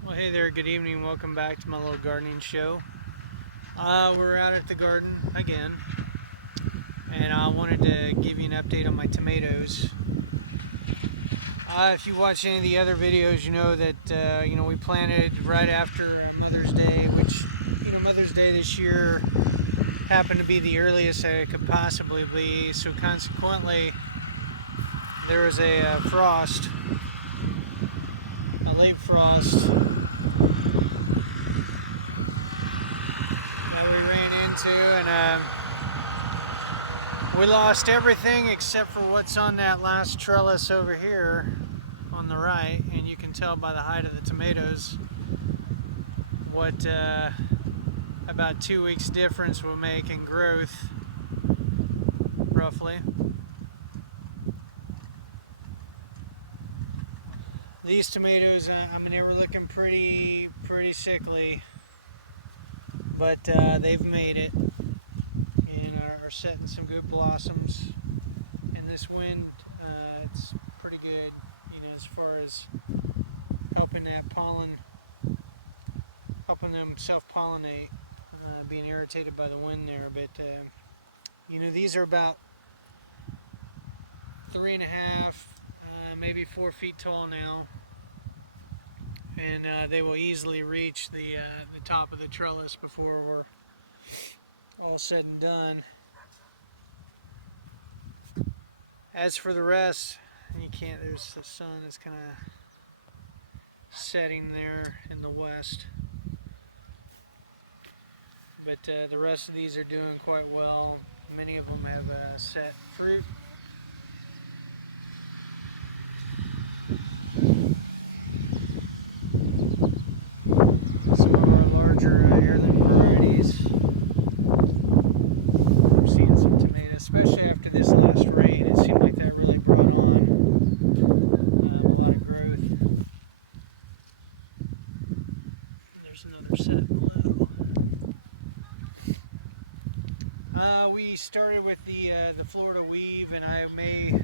Well, hey there, good evening. Welcome back to my little gardening show. We're out at the garden again, and I wanted to give you an update on my tomatoes. If you watch any of the other videos, you know that we planted right after Mother's Day, which Mother's Day this year happened to be the earliest it could possibly be. So consequently, there was a frost, a late frost that we ran into, and we lost everything except for what's on that last trellis over here on the right, and you can tell by the height of the tomatoes what about 2 weeks difference will make in growth, roughly. These tomatoes, they were looking pretty sickly, but they've made it and are setting some good blossoms. And this wind, it's pretty good, as far as helping that pollen, helping them self-pollinate, being irritated by the wind there. But these are about 3.5, maybe 4 feet tall now, and they will easily reach the top of the trellis before we're all said and done. As for the rest, you can't, there's the sun is kind of setting there in the west. But the rest of these are doing quite well. Many of them have set fruit. Some of our larger heirloom varieties, we're seeing some tomatoes, especially after this last rain. It seemed like that really brought on a lot of growth. And there's another set below. We started with the Florida weave, and I may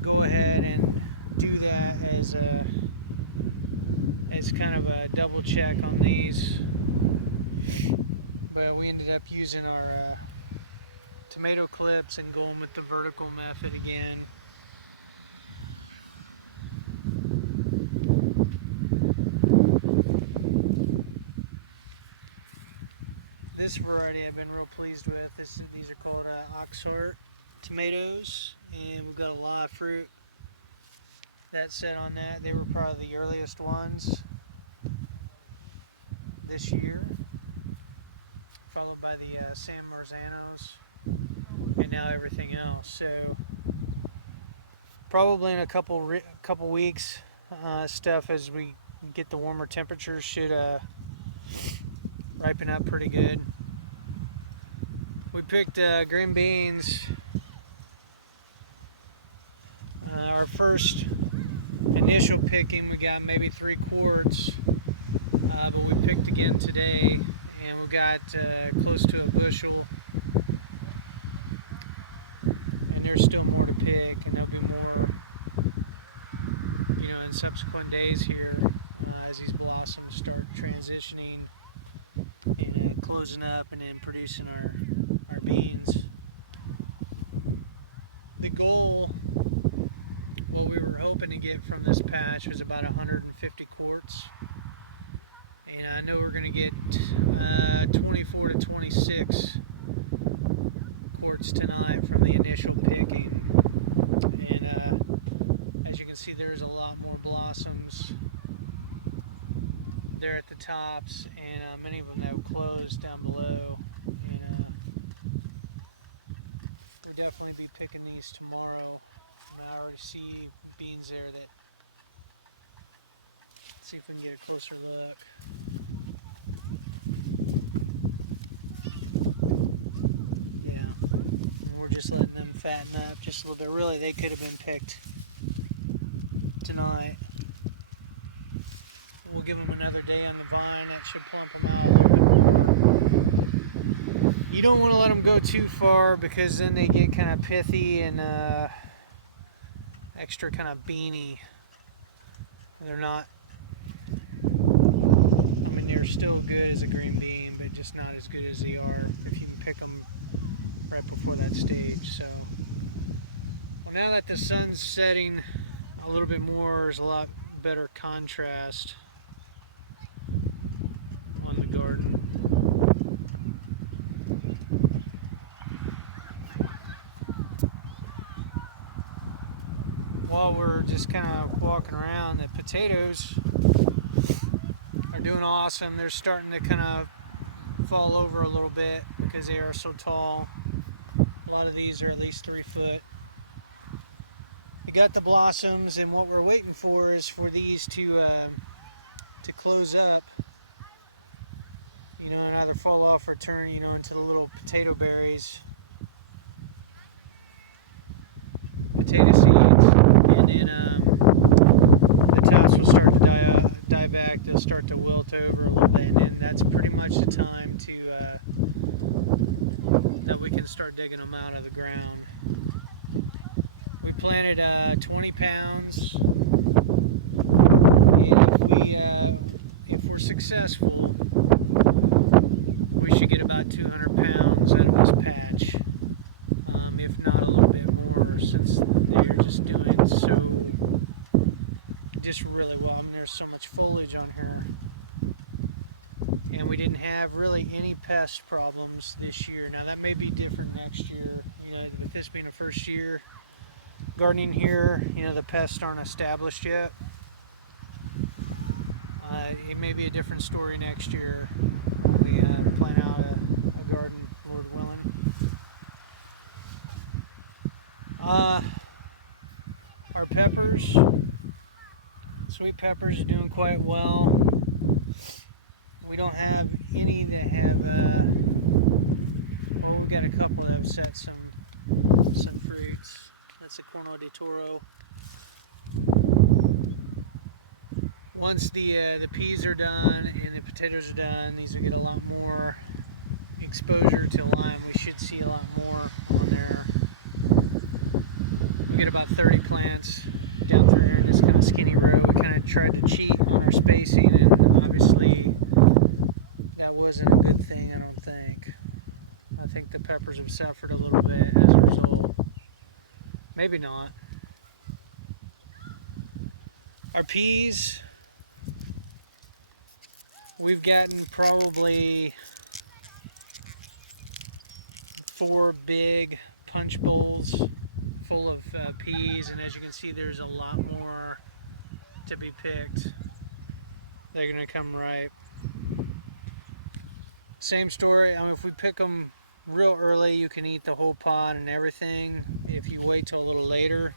go ahead and do that as kind of a double check on these. But we ended up using our tomato clips and going with the vertical method again. This variety I've been real pleased with. These are called Oxheart tomatoes, and we've got a lot of fruit that set on that. They were probably the earliest ones this year, followed by the San Marzanos, and now everything else. So probably in a couple weeks, stuff as we get the warmer temperatures should ripen up pretty good. We picked green beans. Our first initial picking, we got maybe 3 quarts, but we picked again today, and we got close to a bushel. And there's still more to pick, and there'll be more, in subsequent days here as these blossoms start transitioning and closing up and then producing our beans. The goal, what we were hoping to get from this patch, was about 150 quarts, and I know we're going to get 24 to 26 quarts tonight from the initial picking. And as you can see, there's a lot more blossoms there at the tops, and many of them that have closed down below. And we'll definitely be picking these tomorrow. And I already see beans there that, let's see if we can get a closer look. Yeah, and we're just letting them fatten up just a little bit. Really, they could have been picked tonight. We'll give them another day on the vine. That should plump them out a little bit more. You don't want to let them go too far, because then they get kind of pithy and extra kind of beany. They're not mean, they're still good as a green bean, but just not as good as they are if you can pick them right before that stage. So, well, now that the sun's setting a little bit more, there's a lot better contrast on the garden. While we're just kind of walking around, the potatoes are doing awesome. They're starting to kind of fall over a little bit because they are so tall. A lot of these are at least 3 foot. We got the blossoms, and what we're waiting for is for these to close up, you know, and either fall off or turn, you know, into the little potato berries, potato seeds, and then the tops will start to die back. They'll start to wilt over a little bit, and then that's pretty much the time to that we can start digging them out of the ground. We planted 20 pounds, and if we're successful, we should get about 200 pounds out of this patch, if not a little bit more, since they're just doing just really well. I mean, there's so much foliage on here, and we didn't have really any pest problems this year. Now that may be different next year, you know, with this being a first year gardening here, you know, the pests aren't established yet. It may be a different story next year when we plan out a garden, Lord willing. Our peppers, sweet peppers, are doing quite well. We don't have any that have, well, we've got a couple that have set some fruits. That's a Cornel de Toro. Once the peas are done and the potatoes are done, these will get a lot more exposure to lime. We should see a lot more on there. We get about 30 plants down through here in this kind of skinny row. We kind of tried to cheat on our spacing, and obviously that wasn't a good thing, I don't think. I think the peppers have suffered a little bit as a result. Maybe not. Our peas, we've gotten probably 4 big punch bowls full of peas, and as you can see, there's a lot more to be picked. They're gonna come ripe. Same story. I mean, if we pick them real early, you can eat the whole pod and everything. If you wait till a little later,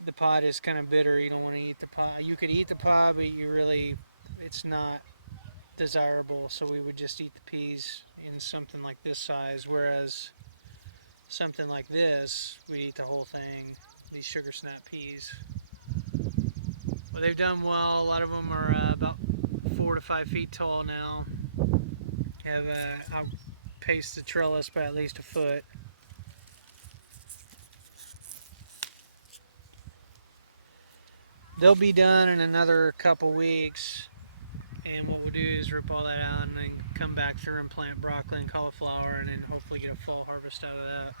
the pod is kind of bitter. You don't want to eat the pod. You could eat the pod, but it's not desirable. So we would just eat the peas in something like this size, whereas something like this, we'd eat the whole thing, these sugar snap peas. Well, they've done well. A lot of them are about 4 to 5 feet tall now. Have outpaced the trellis by at least a foot. They'll be done in another couple weeks, and what we'll do is rip all that out and then come back through and plant broccoli and cauliflower, and then hopefully get a fall harvest out of that.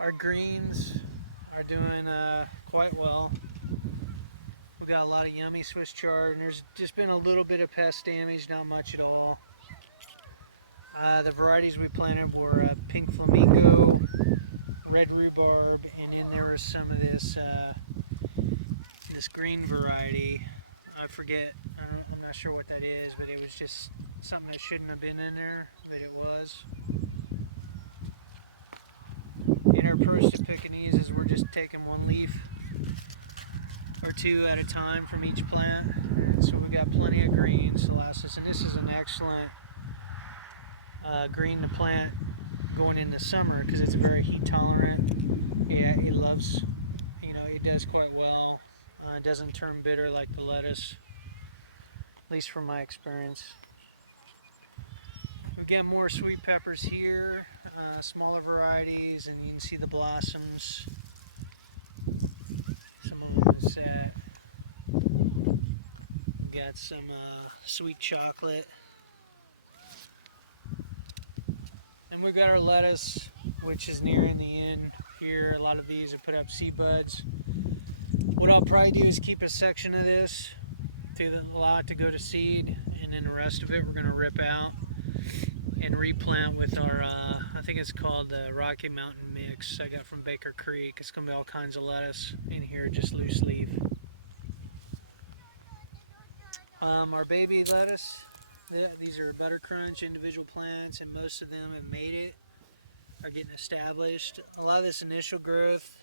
Our greens are doing quite well. We got a lot of yummy Swiss chard, and there's just been a little bit of pest damage, not much at all. The varieties we planted were pink flamingo, red rhubarb, and then there was some of this green variety. I forget, I'm not sure what that is, but it was just something that shouldn't have been in there, but it was. And our approach to picking these is we're just taking 1 leaf or 2 at a time from each plant, and so we've got plenty of greens to last us. And this is an excellent green to plant going into summer because it's very heat tolerant. Yeah, it loves, you know, it does quite well. It doesn't turn bitter like the lettuce, at least from my experience. We got more sweet peppers here, smaller varieties, and you can see the blossoms. Some of them are set. got some sweet chocolate. And we've got our lettuce, which is nearing the end here. A lot of these have put up seed buds. What I'll probably do is keep a section of this to allow it to go to seed, and then the rest of it we're going to rip out and replant with our, I think it's called the Rocky Mountain Mix I got from Baker Creek. It's going to be all kinds of lettuce in here, just loose leaf. Our baby lettuce, these are Butter Crunch individual plants, and most of them have made it, are getting established. A lot of this initial growth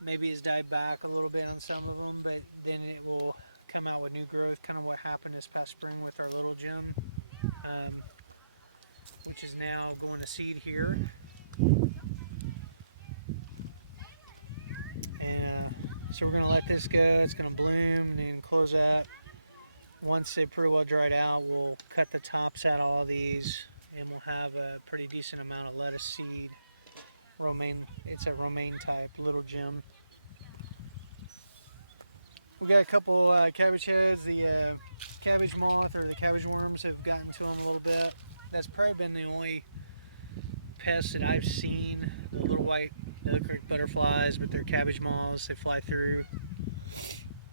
maybe has died back a little bit on some of them, but then it will come out with new growth, kind of what happened this past spring with our little gem, which is now going to seed here. And so we're going to let this go. It's going to bloom and then close up. Once they're pretty well dried out, we'll cut the tops out of all these, and we'll have a pretty decent amount of lettuce seed. Romaine, it's a romaine type, little gem. We got a couple cabbage heads. The cabbage moth or the cabbage worms have gotten to them a little bit. That's probably been the only pest that I've seen. The little white, they look like butterflies, but they're cabbage moths. They fly through,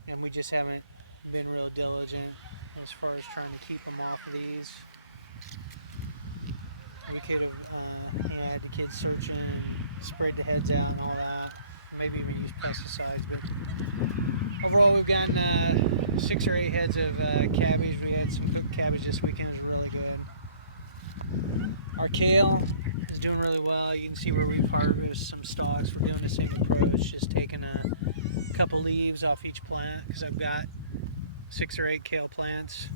and we just haven't been real diligent as far as trying to keep them off of these. We could have had the kids searching and sprayed the heads out and all that. Maybe even use pesticides, but overall we've gotten 6 or 8 heads of cabbage. We had some cooked cabbage this weekend. It was really good. Our kale is doing really well. You can see where we've harvested some stalks. We're doing the same approach, just taking a couple leaves off each plant, because I've got 6 or 8 kale plants.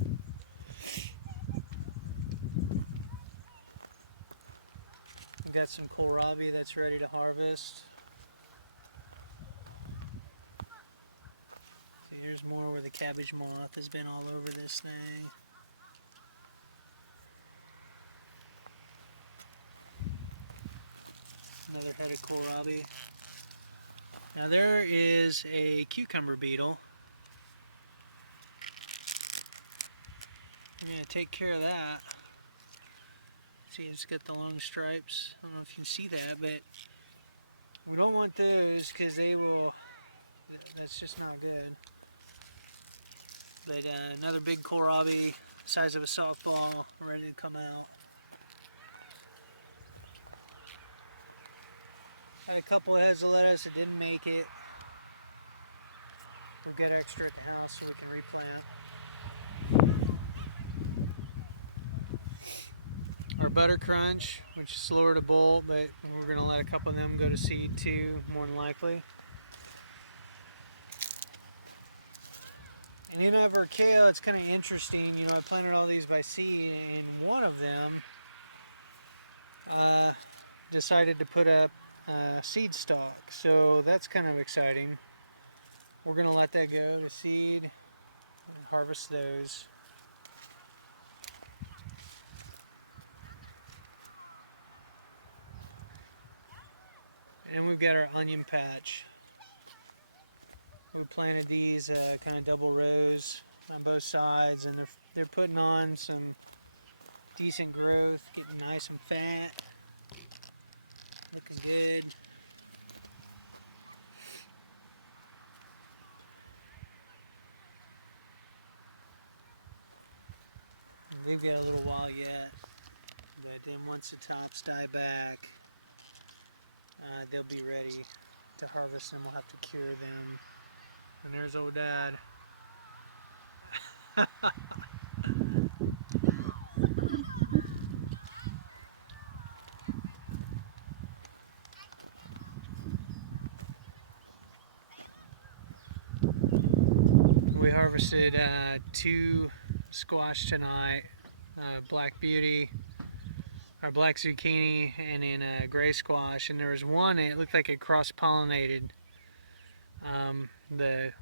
We've got some kohlrabi that's ready to harvest. So here's more where the cabbage moth has been all over this thing. Another head of kohlrabi. Now there is a cucumber beetle. We're going to take care of that. See, it's got the long stripes. I don't know if you can see that, but we don't want those because they will, that's just not good. But another big kohlrabi, size of a softball, ready to come out. Had a couple of heads of lettuce that didn't make it. We've got extra at the house so we can replant. Our Butter Crunch, which is slower to bolt, but we're going to let a couple of them go to seed too, more than likely. And then over kale, it's kind of interesting. You know, I planted all these by seed, and one of them decided to put up seed stalk. So that's kind of exciting. We're going to let that go to seed and harvest those. And we've got our onion patch. We planted these kind of double rows on both sides, and they're putting on some decent growth, getting nice and fat, looking good. And they've got a little while yet, but then once the tops die back, they'll be ready to harvest, and we'll have to cure them. And there's old Dad. We harvested 2 squash tonight, Black Beauty, our black zucchini, and then a gray squash. And there was one, it looked like it cross-pollinated. The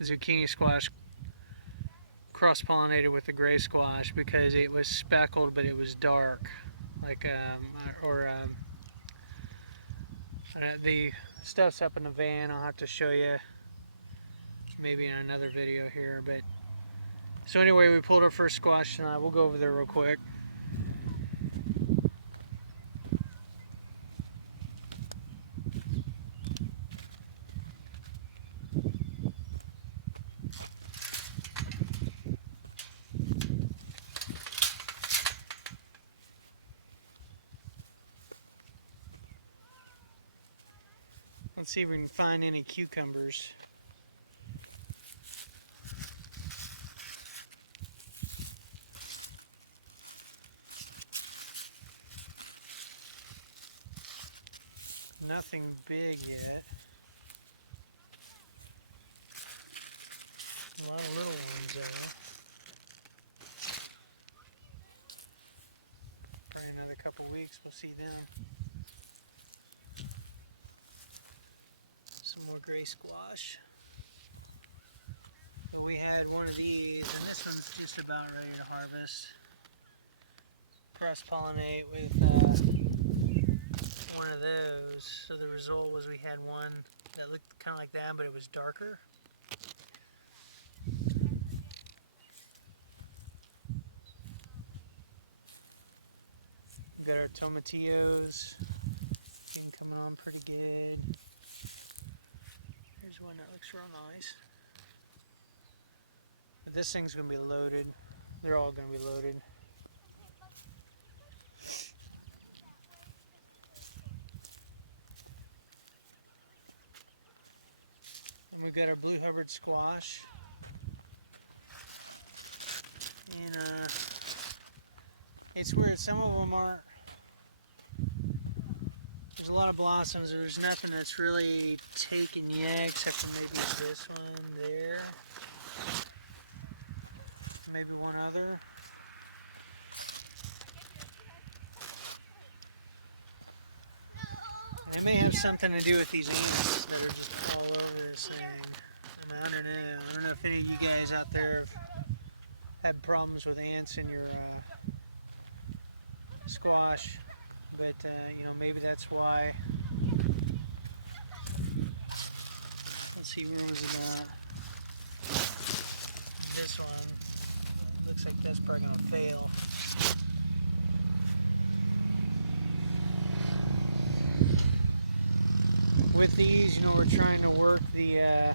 zucchini squash cross-pollinated with the gray squash because it was speckled, but it was dark. Like, the stuff's up in the van. I'll have to show you. maybe in another video here. But so anyway, we pulled our first squash tonight. We'll go over there real quick. Let's see if we can find any cucumbers. Nothing big yet. A lot of little ones there. Probably another couple weeks we'll see them. Some more gray squash. But we had one of these, and this one's just about ready to harvest. Cross-pollinate with one of those. So the result was we had one that looked kind of like that, but it was darker. We got our tomatillos. Been coming on pretty good. Here's one that looks real nice. But this thing's going to be loaded. They're all going to be loaded. And we've got our blue Hubbard squash. And it's weird, some of them aren't. There's a lot of blossoms, but there's nothing that's really taken yet, except for maybe this one there. Maybe one other. And it may have something to do with these ants that are just all over this thing. I mean, I don't know. I don't know if any of you guys out there have had problems with ants in your squash, but you know, maybe that's why. Let's see, where was it at? This one. It looks like that's probably going to fail. With these, you know, we're trying to work the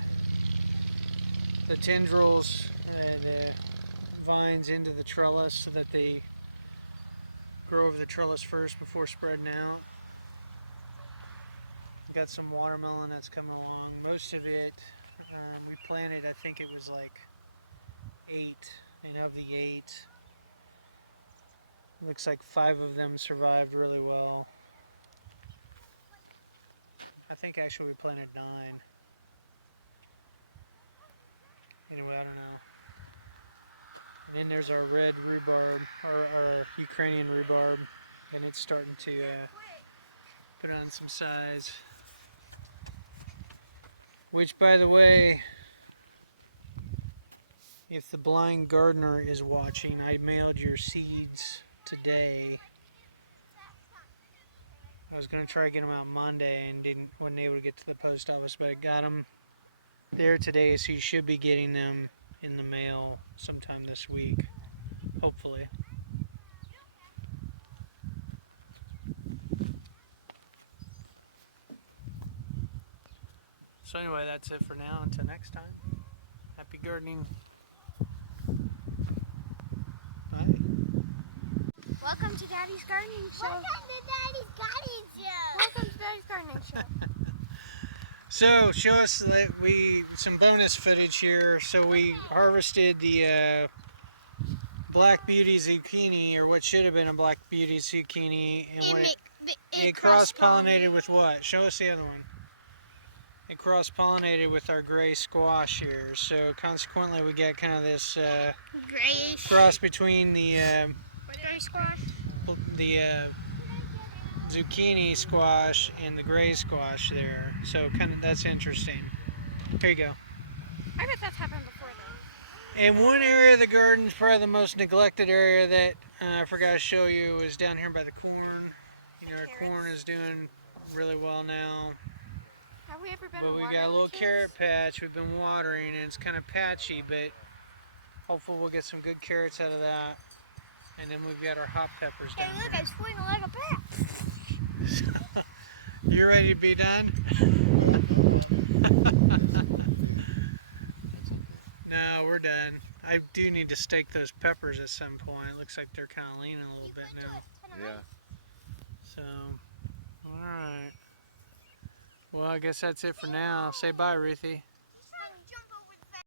tendrils, the vines into the trellis so that they grow over the trellis first before spreading out. We've got some watermelon that's coming along. Most of it, we planted, I think it was like 8, and of the 8, looks like 5 of them survived really well. I think actually we planted 9. Anyway, I don't know. And then there's our red rhubarb, our Ukrainian rhubarb, and it's starting to put on some size. Which, by the way, if the blind gardener is watching, I mailed your seeds today. I was going to try to get them out Monday and wasn't able to get to the post office, but I got them there today, so you should be getting them in the mail sometime this week, hopefully. So anyway, that's it for now. Until next time, happy gardening. Bye. Welcome to Daddy's Gardening Show. Welcome to Daddy's Gardening Show. Welcome to Daddy's Gardening Show. So, show us some bonus footage here. So we harvested the Black Beauty zucchini, or what should have been a Black Beauty zucchini, and it cross-pollinated with what? Show us the other one. It cross-pollinated with our gray squash here. So consequently, we get kind of this grayish cross between the gray squash, the zucchini squash and the gray squash there. So kind of, that's interesting. Here you go. I bet that's happened before though. And one area of the garden is probably the most neglected area that I forgot to show you is down here by the corn. You know, our corn is doing really well now. Are we we ever been But we got a watering little the kids? carrot patch we've been watering, and it's kind of patchy, but hopefully we'll get some good carrots out of that. And then we've got our hot peppers Hey, down look, here. I'm swinging like a bat. You ready to be done? Well, no, I mean, if you have some more to do, that's okay. No, we're done. I do need to stake those peppers at some point. It looks like they're kind of leaning a little bit now. Yeah. So, alright. Well, I guess that's it for now. Say bye, Ruthie.